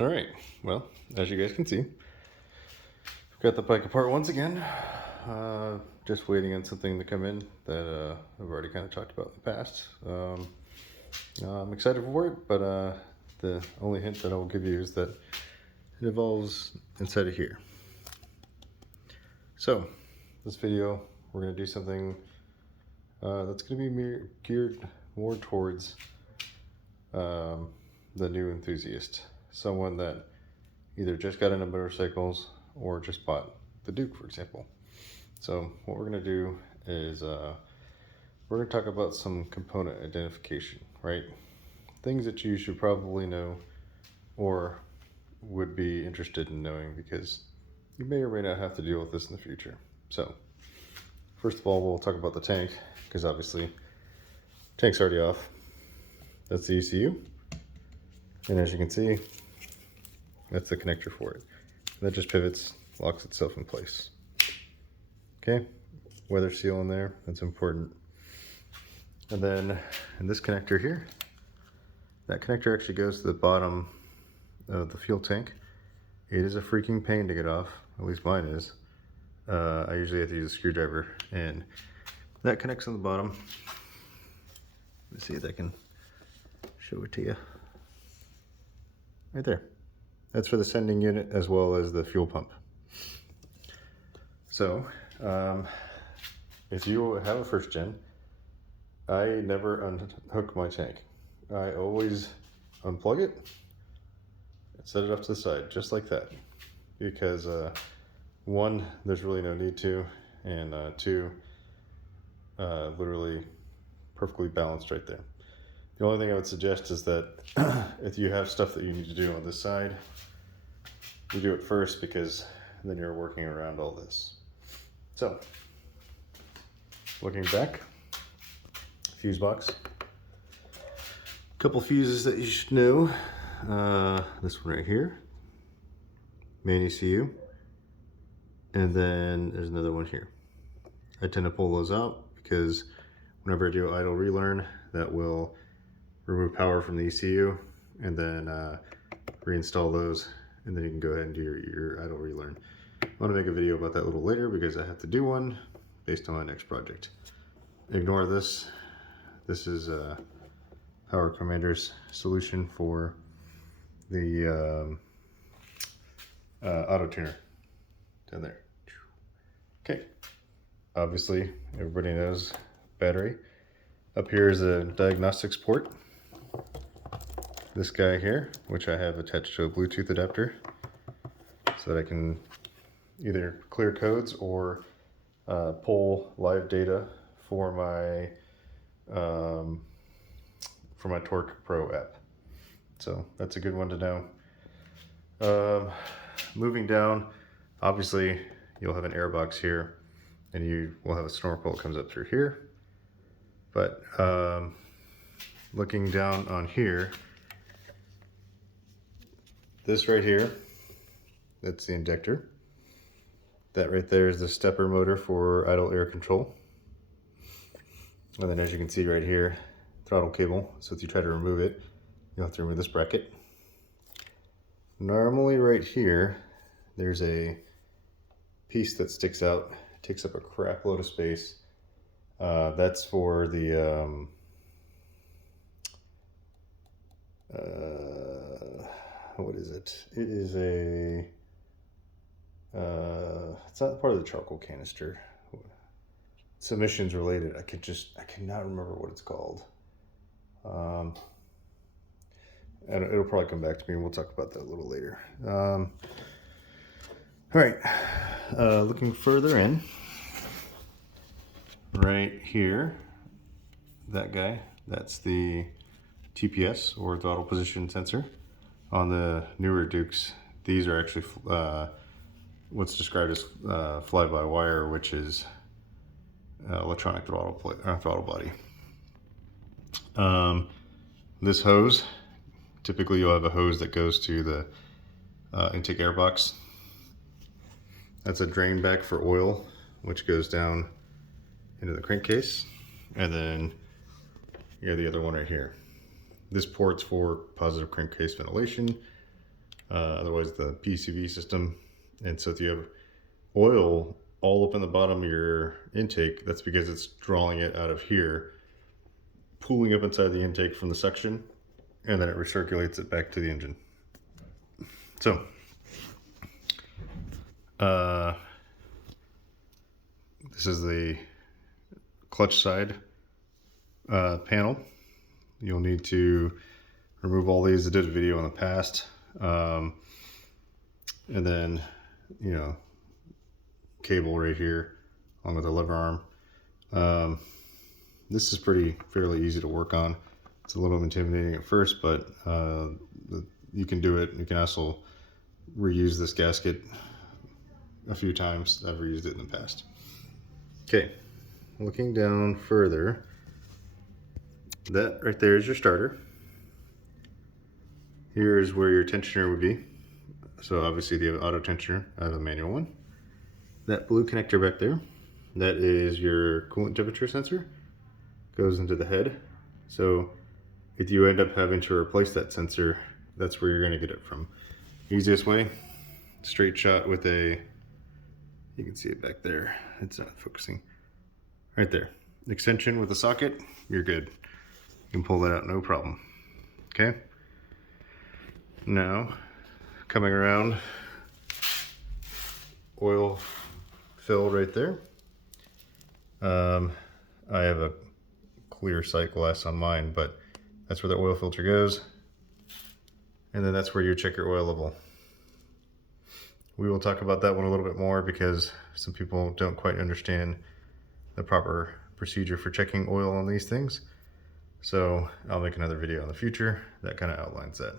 All right, well, as you guys can see, I've got the bike apart once again. Just waiting on something to come in that I've already kind of talked about in the past. I'm excited for it, but the only hint that I will give you is that it involves inside of here. So, this video, we're going to do something that's going to be geared more towards the new enthusiast, someone that either just got into motorcycles or just bought the Duke, for example. So what we're going to do is we're going to talk about some component identification, right? Things that you should probably know or would be interested in knowing because you may or may not have to deal with this in the future. So first of all, we'll talk about the tank because obviously tank's already off. That's the ECU. And as you can see, that's the connector for it. That just pivots, locks itself in place. Okay, weather seal in there, that's important. And then in this connector here, that connector actually goes to the bottom of the fuel tank. It is a freaking pain to get off, at least mine is. I usually have to use a screwdriver, and that connects on the bottom. Let's see if I can show it to you. Right there. That's for the sending unit as well as the fuel pump. So, if you have a first gen, I never unhook my tank. I always unplug it and set it up to the side, just like that. Because one, there's really no need to, and two, literally perfectly balanced right there. The only thing I would suggest is that if you have stuff that you need to do on this side, you do it first because then you're working around all this. So, looking back, fuse box. Couple fuses that you should know. This one right here, main ECU, and then there's another one here. I tend to pull those out because whenever I do idle relearn, that will remove power from the ECU and then reinstall those, and then you can go ahead and do your idle relearn. I want to make a video about that a little later because I have to do one based on my next project. Ignore this. This is Power Commander's solution for the auto tuner down there. Okay, obviously everybody knows battery. Up here is a diagnostics port. This guy here, which I have attached to a Bluetooth adapter so that I can either clear codes or pull live data for my Torque Pro app. So that's a good one to know. Moving down, obviously you'll have an air box here, and you will have a snorkel that comes up through here. But looking down on here, this right here, that's the injector. That right there is the stepper motor for idle air control. And then as you can see right here, throttle cable. So if you try to remove it, you'll have to remove this bracket. Normally right here, there's a piece that sticks out, takes up a crap load of space. That's for the what is it? It is a it's not part of the charcoal canister. It's emissions related. I cannot remember what it's called. And it'll probably come back to me, and we'll talk about that a little later. All right, looking further in, right here, that guy, that's the TPS, or throttle position sensor. On the newer Dukes, these are actually what's described as fly-by-wire, which is electronic throttle body. This hose, typically you'll have a hose that goes to the intake air box. That's a drain back for oil, which goes down into the crankcase. And then you have the other one right here. This port's for positive crankcase ventilation. otherwise the PCV system. And so if you have oil all up in the bottom of your intake, that's because it's drawing it out of here, pulling up inside the intake from the suction, and then it recirculates it back to the engine. So, this is the clutch side panel. You'll need to remove all these. I did a video in the past. And then, you know, cable right here along with the lever arm. This is fairly easy to work on. It's a little intimidating at first, but you can do it. You can also reuse this gasket a few times. I've reused it in the past. Okay, looking down further, that right there is your starter. Here's where your tensioner would be. So obviously the auto tensioner, I have a manual one. That blue connector back there, that is your coolant temperature sensor. Goes into the head. So if you end up having to replace that sensor, that's where you're going to get it from. Easiest way, straight shot with you can see it back there. It's not focusing. Right there. Extension with a socket, you're good. You can pull that out, no problem. Okay. Now, coming around, oil fill right there. I have a clear sight glass on mine, but that's where the oil filter goes. And then that's where you check your oil level. We will talk about that one a little bit more because some people don't quite understand the proper procedure for checking oil on these things. So I'll make another video in the future that kind of outlines that.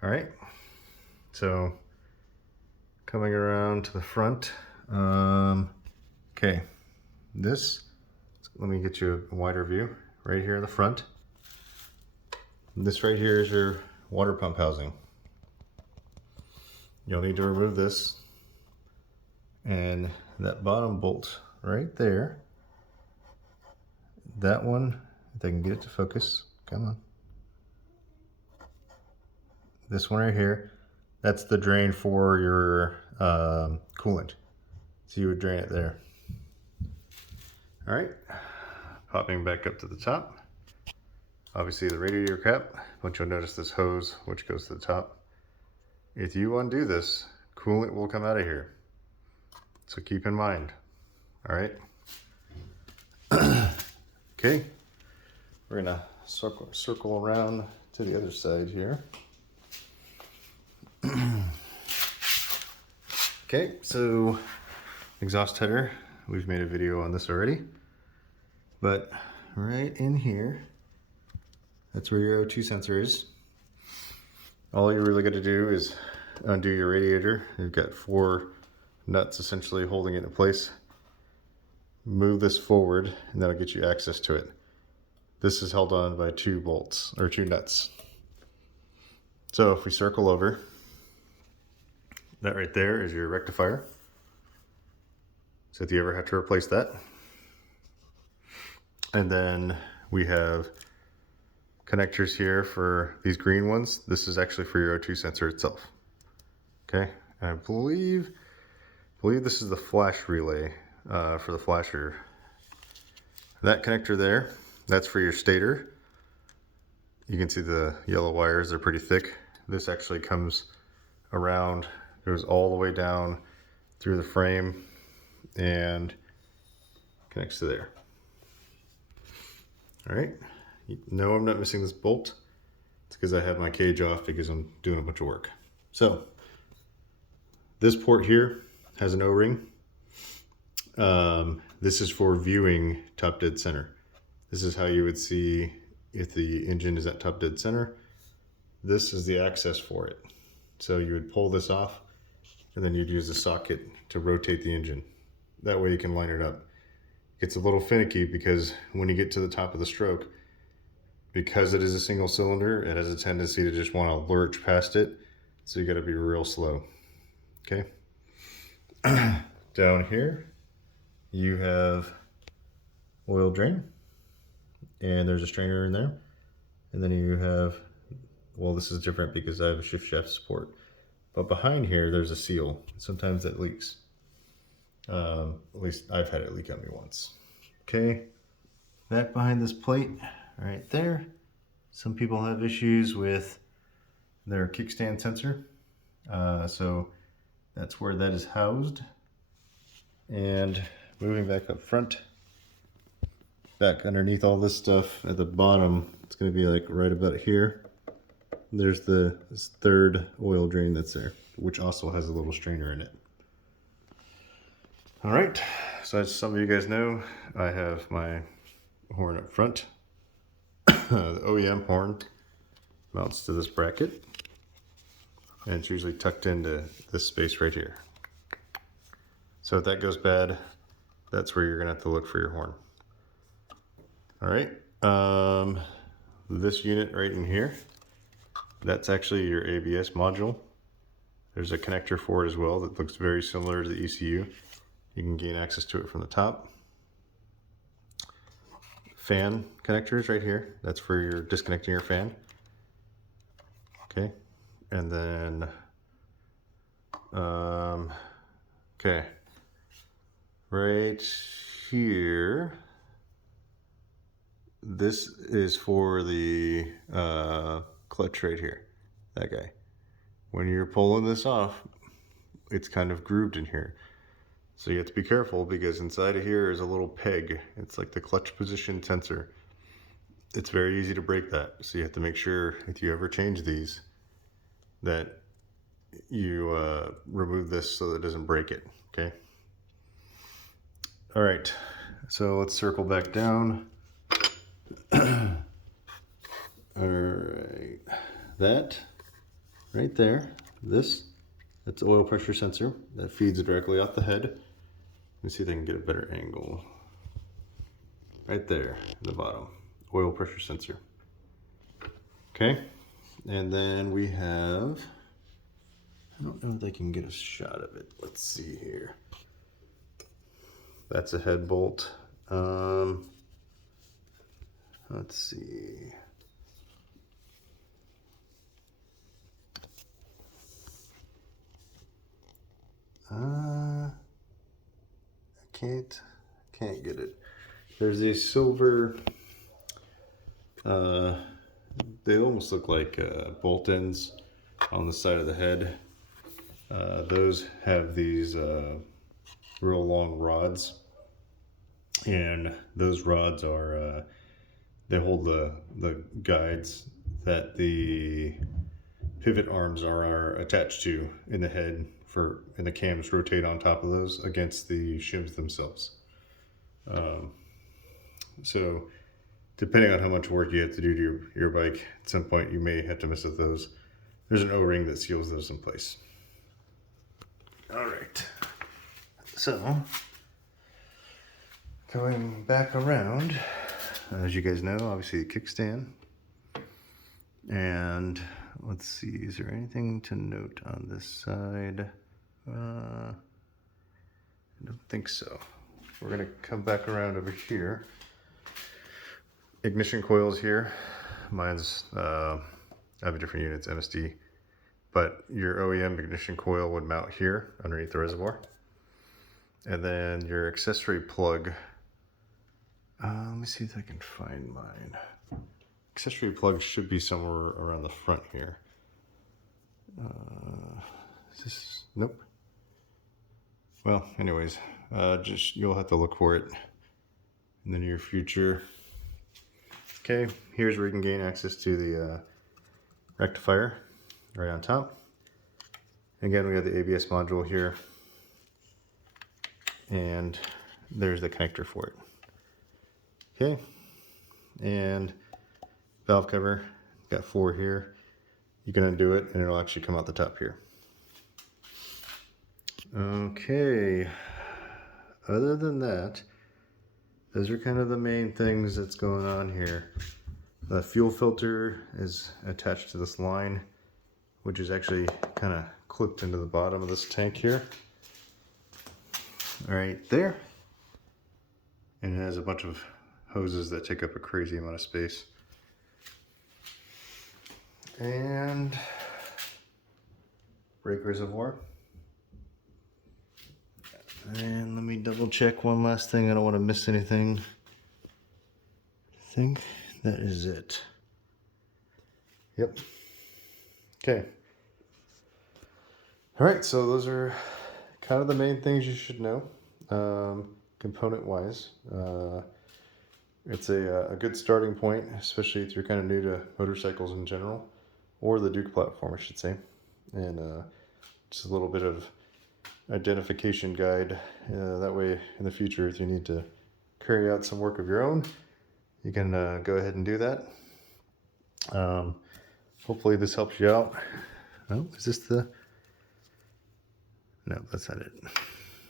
All right, so coming around to the front. Okay, let me get you a wider view right here in the front. This right here is your water pump housing. You'll need to remove this, and that bottom bolt right there, that one, if I can get it to focus, come on. This one right here, that's the drain for your coolant. So you would drain it there. All right, popping back up to the top. Obviously the radiator cap, but you'll notice this hose which goes to the top. If you undo this, coolant will come out of here. So keep in mind, all right? Okay, we're gonna circle around to the other side here. Okay, so exhaust header, we've made a video on this already, but right in here, that's where your O2 sensor is. All you're really gonna do is undo your radiator. You've got 4 nuts essentially holding it in place. Move this forward and that'll get you access to it. This is held on by 2 bolts or 2 nuts. So if we circle over, that right there is your rectifier. So if you ever have to replace that. And then we have connectors here for these green ones. This is actually for your O2 sensor itself. Okay, I believe this is the flash relay for the flasher. That connector there, that's for your stator. You can see the yellow wires, they're pretty thick. This actually comes around, goes all the way down through the frame and connects to there. All right, no, I'm not missing this bolt. It's because I have my cage off because I'm doing a bunch of work. So this port here has an O-ring. This is for viewing top dead center. This is how you would see if the engine is at top dead center. This is the access for it. So you would pull this off and then you'd use the socket to rotate the engine. That way you can line it up. It's a little finicky because when you get to the top of the stroke, because it is a single cylinder, it has a tendency to just want to lurch past it. So you got to be real slow. Okay. Down here, you have oil drain, and there's a strainer in there. And then you have well, this is different because I have a shift shaft support. But behind here, there's a seal. Sometimes that leaks. At least I've had it leak on me once. Okay, back behind this plate, right there. Some people have issues with their kickstand sensor. So that's where that is housed. And moving back up front, back underneath all this stuff at the bottom, it's going to be like right about here. There's this third oil drain that's there, which also has a little strainer in it. All right, so as some of you guys know, I have my horn up front. The OEM horn mounts to this bracket, and it's usually tucked into this space right here. So if that goes bad, that's where you're gonna have to look for your horn. All right, this unit right in here, that's actually your ABS module. There's a connector for it as well that looks very similar to the ECU. You can gain access to it from the top. Fan connectors right here. That's for your disconnecting your fan. Okay, and then okay, right here. This is for the clutch right here. That guy. When you're pulling this off, it's kind of grooved in here. So you have to be careful because inside of here is a little peg. It's like the clutch position sensor. It's very easy to break that. So you have to make sure if you ever change these that you remove this so that it doesn't break it, okay? All right, so let's circle back down. All right, that right there, that's oil pressure sensor that feeds directly off the head. Let me see if I can get a better angle. Right there, at the bottom, oil pressure sensor. Okay, and then we have, I don't know if I can get a shot of it. Let's see here. That's a head bolt. Let's see. I can't get it. There's these silver, they almost look like bolt ends on the side of the head. Those have these real long rods, and those rods are they hold the guides that the pivot arms are attached to in the head, and the cams rotate on top of those against the shims themselves. So depending on how much work you have to do to your bike, at some point you may have to mess with those. There's an O-ring that seals those in place. All right, so going back around, as you guys know, obviously the kickstand. And let's see, is there anything to note on this side? I don't think so. We're gonna come back around over here. Ignition coils here. Mine's, I have a different unit, it's MSD. But your OEM ignition coil would mount here underneath the reservoir. And then your accessory plug, let me see if I can find mine. Accessory plug should be somewhere around the front here. Is this, nope. Well, anyways, just you'll have to look for it in the near future. Okay, here's where you can gain access to the rectifier right on top. Again, we have the ABS module here, and there's the connector for it. Okay, and valve cover, got 4 here. You can undo it and it'll actually come out the top here. Okay, other than that, those are kind of the main things that's going on here. The fuel filter is attached to this line, which is actually kind of clipped into the bottom of this tank here. Right there. And it has a bunch of hoses that take up a crazy amount of space. And brake reservoir. And let me double check one last thing. I don't want to miss anything. I think that is it. Yep. Okay. All right, so those are kind of the main things you should know, component-wise. It's a good starting point, especially if you're kind of new to motorcycles in general, or the Duke platform, I should say. And just a little bit of identification guide. That way, in the future, if you need to carry out some work of your own, you can go ahead and do that. Hopefully this helps you out. Oh, is this the... No, that's not it.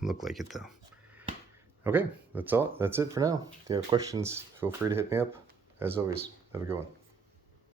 Look like it though. Okay, that's all. That's it for now. If you have questions, feel free to hit me up. As always, have a good one.